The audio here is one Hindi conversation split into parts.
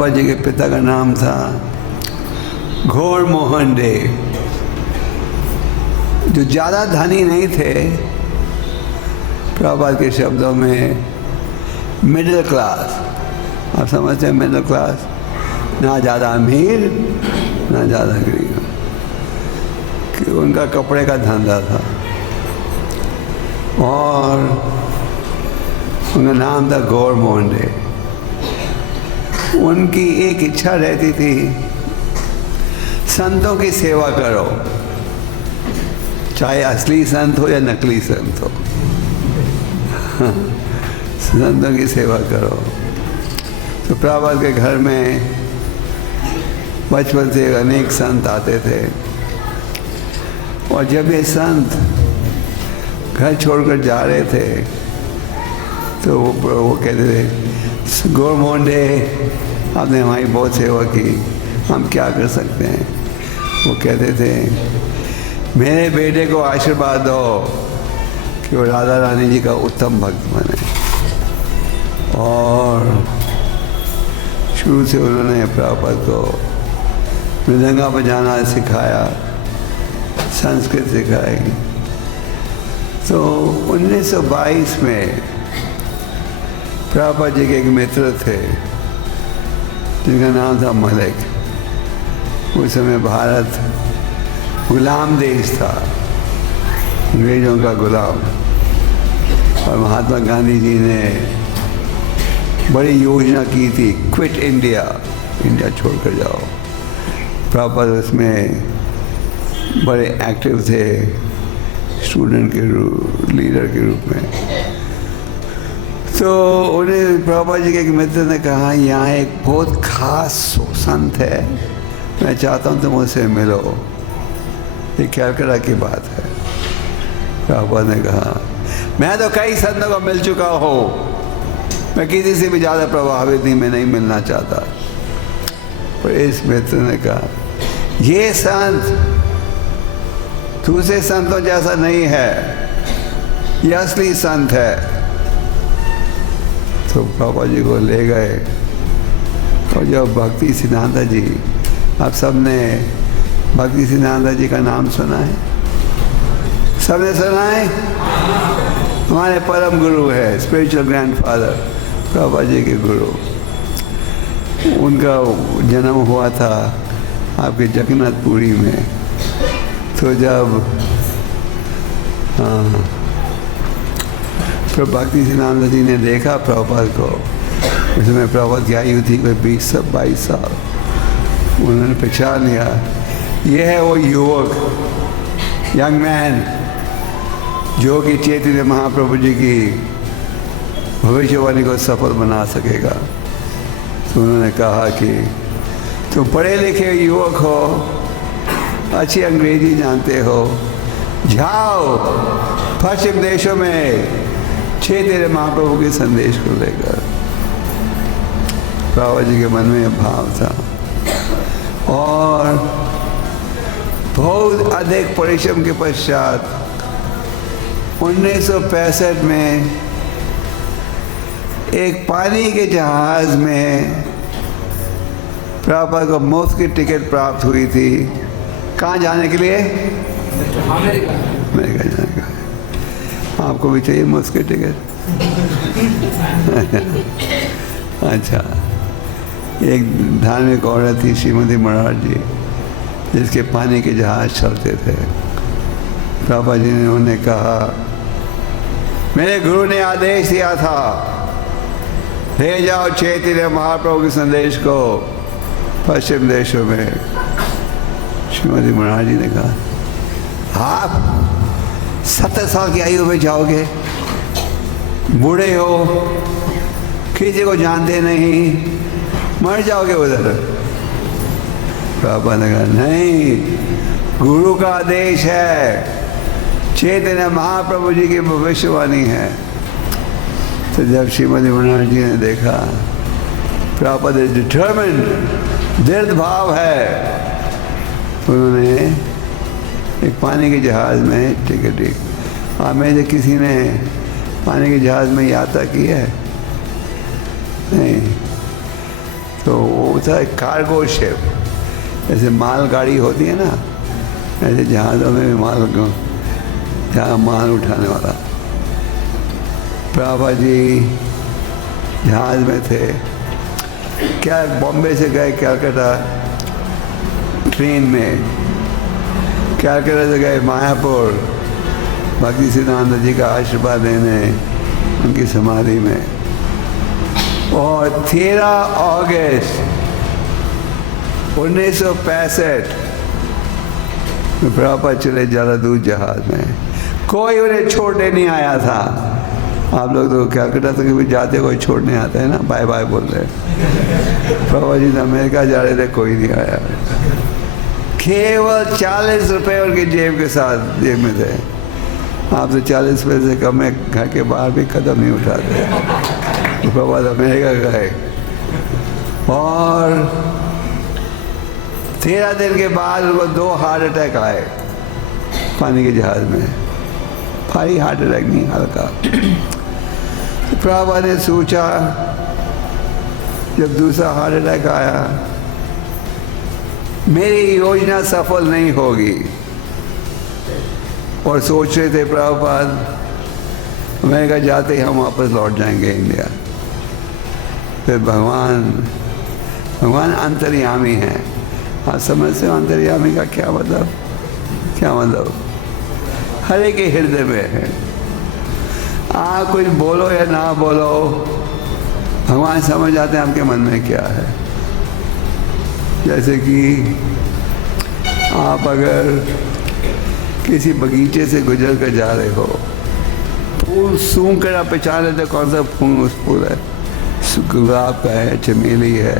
प्रभुपाद जी के पिता का नाम था घोर मोहन डे, जो ज़्यादा धनी नहीं थे, प्रभुपाद के शब्दों में मिडिल क्लास। आप समझते हैं मिडिल क्लास, ना ज़्यादा अमीर ना ज़्यादा गरीब, कि उनका कपड़े का धंधा था और उनका नाम था घोर मोहन डे। उनकी एक इच्छा रहती थी, संतों की सेवा करो, चाहे असली संत हो या नकली संत हो, संतों की सेवा करो। तो प्रभुपाद के घर में बचपन से अनेक संत आते थे और जब ये संत घर छोड़कर जा रहे थे तो वो कहते थे, घोर मोहन डे आपने हमारी बहुत सेवा की, हम क्या कर सकते हैं। वो कहते थे, मेरे बेटे को आशीर्वाद दो कि वो राधा रानी जी का उत्तम भक्त बने। और शुरू से उन्होंने प्रभुपाद को मृदंगा बजाना सिखाया, संस्कृत सिखाई। तो 1922 में प्रभुपाद जी के एक मित्र थे जिनका नाम था मलिक। उस समय भारत गुलाम देश था, अंग्रेजों का गुलाम, और महात्मा गांधी जी ने बड़ी योजना की थी, क्विट इंडिया, इंडिया छोड़कर जाओ। प्रभुपाद उसमें बड़े एक्टिव थे, स्टूडेंट के लीडर के रूप में। तो उन्हें प्रभुपाद जी के एक मित्र ने कहा, यहाँ एक बहुत खास संत है, मैं चाहता हूँ तुम उससे मिलो। ये कलकत्ता की बात है। प्रभुपाद ने कहा, मैं तो कई संतों को मिल चुका हूँ, मैं किसी से भी ज़्यादा प्रभावित नहीं, मैं नहीं मिलना चाहता। पर इस मित्र ने कहा, ये संत दूसरे संतों जैसा नहीं है, ये असली संत है। तो प्रभुपाद जी को ले गए और जब भक्ति सिद्धांत जी, आप सबने भक्ति सिद्धांत जी का नाम सुना है? सबने सुना है? हमारे परम गुरु है, स्पिरिचुअल ग्रैंडफादर, प्रभुपाद जी के गुरु। उनका जन्म हुआ था आपके जगन्नाथपुरी में। तो जब तो भक्ति सिद्धांत जी ने देखा प्रभुपाद को, उसमें प्रभुपाद की आयु थी कोई 20-22 साल। उन्होंने पहचान लिया, ये है वो युवक, यंग मैन, जो कि चैतन्य महाप्रभु जी की भविष्यवाणी को सफल बना सकेगा। तो उन्होंने कहा कि तुम पढ़े लिखे युवक हो, अच्छी अंग्रेजी जानते हो, जाओ पश्चिम देशों में चैतन्य महाप्रभु के संदेश को लेकर। प्रभुपाद जी के मन में यह भाव था और बहुत अधिक परिश्रम के पश्चात 1965 में एक पानी के जहाज में प्रभुपाद को मुफ्त की टिकट प्राप्त हुई थी। कहाँ जाने के लिए? अमेरिका जाने का। आपको भी चाहिए मुफ्त की टिकट? अच्छा, एक धार्मिक औरत थी श्रीमती मरार जी, जिसके पानी के जहाज चलते थे। प्रभुपाद जी ने उन्हें कहा, मेरे गुरु ने आदेश दिया था, ले जाओ चैतन्य महाप्रभु के संदेश को पश्चिम देशों में। श्रीमती मरार जी ने कहा, आप 70 साल की आयु में जाओगे, बूढ़े हो, किसी को जानते नहीं, मर जाओगे उधर। प्रभुपाद ने कहा, नहीं, गुरु का आदेश है, चैतन्य महाप्रभु जी की भविष्यवाणी है। तो जब श्रीमती मरार जी ने देखा प्रभुपाद डिटरमिन्ड, दृढ़ भाव है, तो उन्होंने एक पानी के जहाज में टिकट ली। आप में से किसी ने पानी के जहाज में यात्रा की है? नहीं। तो वो था कार्गो शिप, जैसे माल गाड़ी होती है ना, ऐसे जहाज़ों में माल, जहाँ माल उठाने वाला। प्रभुपाद जी जहाज़ में थे, क्या बॉम्बे से गए कलकत्ता ट्रेन में, कलकत्ता से गए मायापुर भक्ति सिद्धांत जी का आशीर्वाद लेने उनकी समाधि में। और 13 अगस्त 1965 में प्रभुपाद चले जलादूत जहाज में। कोई उन्हें छोड़ने नहीं आया था। आप लोग तो कलकत्ता तक भी जाते, कोई छोड़ने आता है ना, बाय बाय बोल रहे। प्रभुपाद जी अमेरिका जा रहे थे, कोई नहीं आया। केवल 40 रुपये उनके जेब के साथ जेब में थे। आप तो 40 रुपये से कम है, घर के बाहर भी कदम नहीं उठाते। तो प्रभुपाद अमेरिका गए और 13 दिन के बाद उनको 2 हार्ट अटैक आए पानी के जहाज में। भारी हार्ट अटैक नहीं, हल्का। तो प्रभुपाद ने सोचा, जब दूसरा हार्ट अटैक आया, मेरी योजना सफल नहीं होगी। और सोच रहे थे प्रभुपाद अमेरिका जाते ही हम वापस लौट जाएंगे इंडिया। फिर भगवान अंतर्यामी हैं। आप समझते हो अंतर्यामी का क्या मतलब? क्या मतलब? हर एक के हृदय में है। आप कुछ बोलो या ना बोलो, भगवान समझ जाते हैं आपके मन में क्या है। जैसे कि आप अगर किसी बगीचे से गुजर कर जा रहे हो, फूल सूंघ कर आप पहचान लेते कौन सा फूल है, गुलाब का है, चमेली है।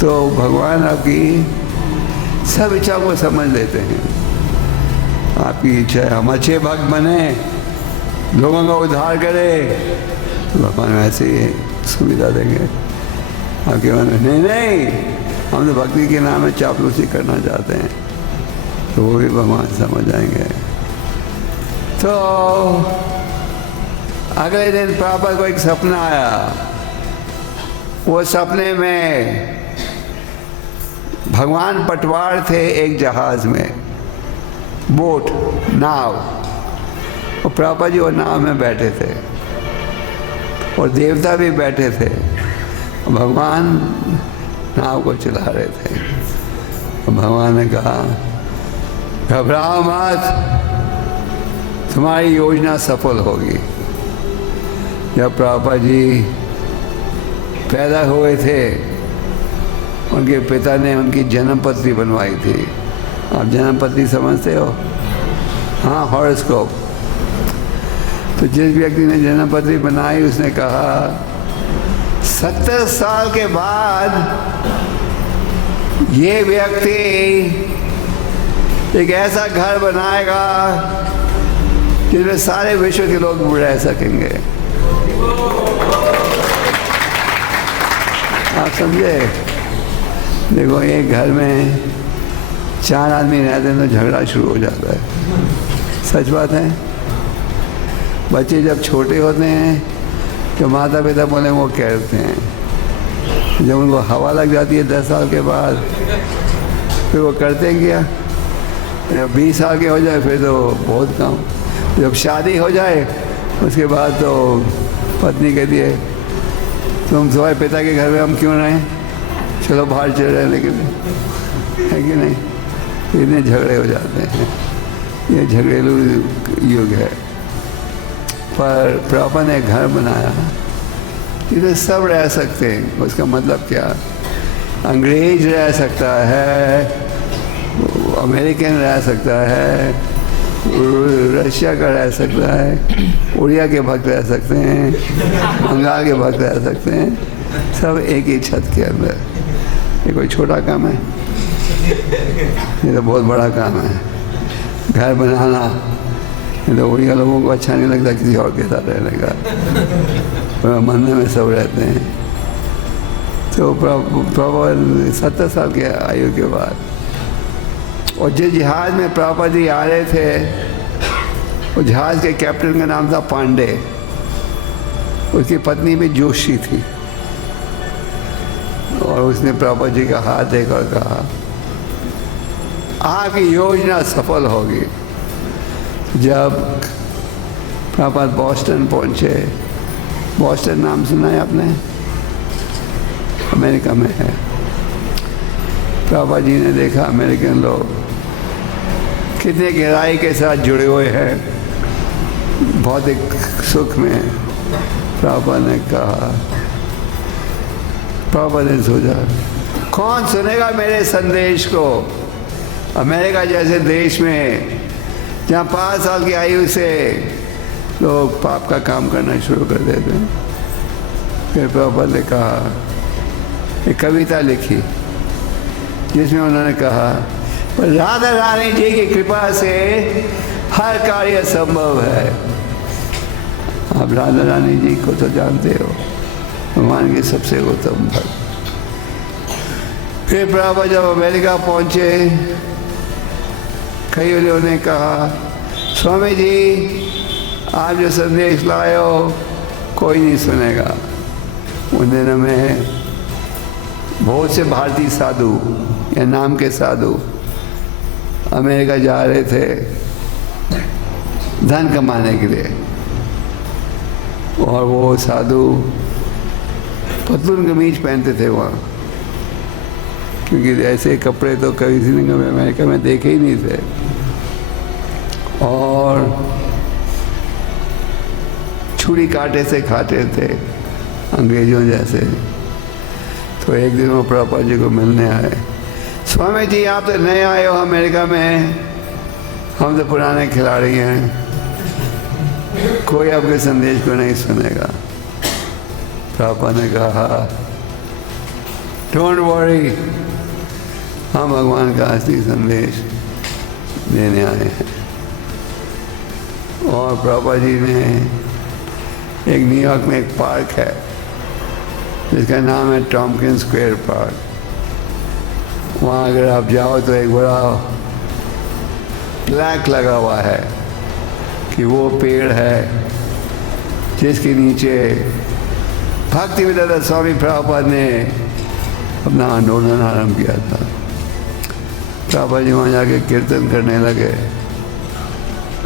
तो भगवान आपकी सब इच्छाओं को समझ लेते हैं। आपकी इच्छा है हम अच्छे भक्त बने, लोगों का उद्धार करें, तो भगवान वैसे ही सुविधा देंगे। आपके मन में नहीं, हम तो भक्ति के नाम में चापलूसी करना चाहते हैं, तो वो भी भगवान समझ आएंगे। तो अगले दिन पापा को एक सपना आया। वो सपने में भगवान पटवार थे एक जहाज में, बोट, नाव, और प्रभुपाद जी वो नाव में बैठे थे और देवता भी बैठे थे। भगवान नाव को चला रहे थे। भगवान ने कहा, घबराओ मत, तुम्हारी योजना सफल होगी। जब प्रभुपाद जी पैदा हुए थे, उनके पिता ने उनकी जन्मपत्री बनवाई थी। आप जन्मपत्री समझते हो? हाँ, हॉरोस्कोप। तो जिस व्यक्ति ने जन्मपत्री बनाई, उसने कहा 70 साल के बाद ये व्यक्ति एक ऐसा घर बनाएगा जिसमें सारे विश्व के लोग रह सकेंगे। आप समझे? देखो, एक घर में 4 आदमी रहते हैं तो झगड़ा शुरू हो जाता है। सच बात है। बच्चे जब छोटे होते हैं तो माता पिता बोले वो कहते हैं, जब उनको हवा लग जाती है 10 साल के बाद, फिर वो करते हैं क्या? जब 20 साल के हो जाए फिर तो बहुत कम। जब शादी हो जाए उसके बाद तो पत्नी कहती है, तुम तुम्हारे पिता के घर में हम क्यों रहें, चलो बाहर चले रहे, लेकिन है कि नहीं? इतने झगड़े हो जाते हैं। ये झगड़ेलू युग है। पर प्रभुपाद ने घर बनाया जिसमें सब रह सकते हैं। उसका मतलब क्या? अंग्रेज रह सकता है, अमेरिकन रह सकता है, रशिया का रह सकता है, उड़िया के भक्त रह सकते हैं, बंगाल के भक्त रह सकते हैं, सब एक ही छत के अंदर। ये कोई छोटा काम है? ये तो बहुत बड़ा काम है, घर बनाना। ये तो उड़िया लोगों को अच्छा नहीं लगता किसी और के साथ रहने का, मंदिर में सब रहते हैं। तो प्रभुपाद 70 साल के आयु के बाद, और जिस जहाज में प्रभुपाद जी आ रहे थे, उस जहाज के कैप्टन का नाम था पांडे। उसकी पत्नी भी जोशी थी। और उसने प्रभुपाद जी का हाथ देखकर कहा, आपकी योजना सफल होगी। जब प्रभुपाद बॉस्टन पहुँचे, बॉस्टन नाम सुना है आपने? अमेरिका में है। प्रभुपाद जी ने देखा अमेरिकन लोग कितने गहराई के साथ जुड़े हुए हैं भौतिक सुख में। प्रभुपाद ने कहा, प्रभुपाद ने सोचा, कौन सुनेगा मेरे संदेश को? अमेरिका जैसे देश में जहाँ 5 साल की आयु से लोग पाप का काम करना शुरू कर देते हैं। फिर प्रभुपाद ने कहा, एक कविता लिखी जिसमें उन्होंने कहा, पर राधा रानी जी की कृपा से हर कार्य संभव है। आप राधा रानी जी को तो जानते हो, भगवान के सबसे उत्तम भक्त। फिर प्रभुपाद जब अमेरिका पहुंचे, कई लोगों ने कहा, स्वामी जी आप जो संदेश लाए हो कोई नहीं सुनेगा। उन दिनों में बहुत से भारतीय साधु या नाम के साधु अमेरिका जा रहे थे धन कमाने के लिए, और वो साधु पतलून कमीज पहनते थे वहाँ, क्योंकि ऐसे कपड़े तो कभी किसी ने अमेरिका में देखे ही नहीं थे। और छुरी कांटे से खाते थे अंग्रेजों जैसे। तो एक दिन वो प्रभुपाद जी को मिलने आए, स्वामी जी आप तो नए आए हो अमेरिका में, हम तो पुराने खिलाड़ी हैं, कोई आपके संदेश को नहीं सुनेगा। प्रभुपाद ने कहा, डोंट वरी, हम भगवान का असली संदेश देने आए हैं। और प्रभुपाद जी ने एक न्यूयॉर्क में एक पार्क है जिसका नाम है टॉम्किन स्क्वायर पार्क। वहाँ अगर आप जाओ तो एक बड़ा प्लैक लगा हुआ है कि वो पेड़ है जिसके नीचे भक्तिवेदांत स्वामी प्रभुपाद ने अपना आंदोलन आरंभ किया था। प्रभुपाद जी वहाँ जाके कीर्तन करने लगे,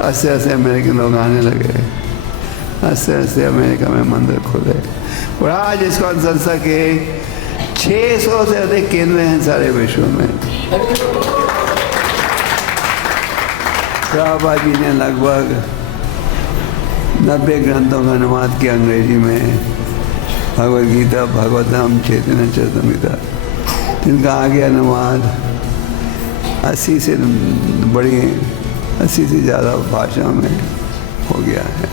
ऐसे ऐसे अमेरिकन लोग आने लगे, ऐसे ऐसे अमेरिका में मंदिर खुले। और आज इसको संस्था के 600 से अधिक केंद्र हैं सारे विश्व में। प्रभुपाद जी ने लगभग 90 ग्रंथों का अनुवाद किया अंग्रेजी में, भगवद गीता, भागवतम, चैतन्य चरितमृता, जिनका आगे अनुवाद 80 से ज़्यादा भाषा में हो गया है।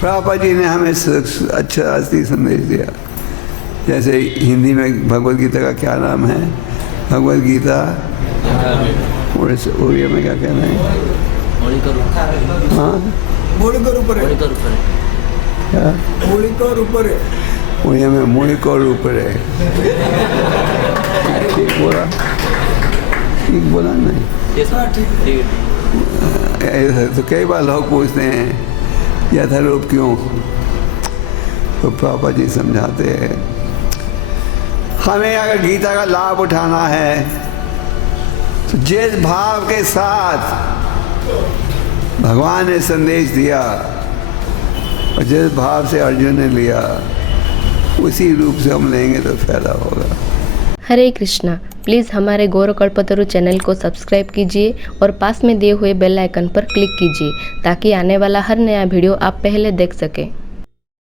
प्रभुपाद जी ने हमें अच्छा असली संदेश दिया। जैसे हिंदी में भगवद गीता का क्या नाम है? भगवद गीता, उड़िया में क्या कहना है? हाँ, उड़िया में मुड़िक और ऊपर है। ठीक बोला नहीं? तो कई बार लोग पूछते हैं यथारूप क्यों? तो प्रभुपाद जी समझाते हैं, हमें अगर गीता का लाभ उठाना है तो जिस भाव के साथ भगवान ने संदेश दिया और जिस भाव से अर्जुन ने लिया, उसी रूप से हम लेंगे तो फायदा होगा। हरे कृष्णा। प्लीज़ हमारे गौरव कल्पतरु चैनल को सब्सक्राइब कीजिए और पास में दिए हुए बेल आइकन पर क्लिक कीजिए ताकि आने वाला हर नया वीडियो आप पहले देख सकें।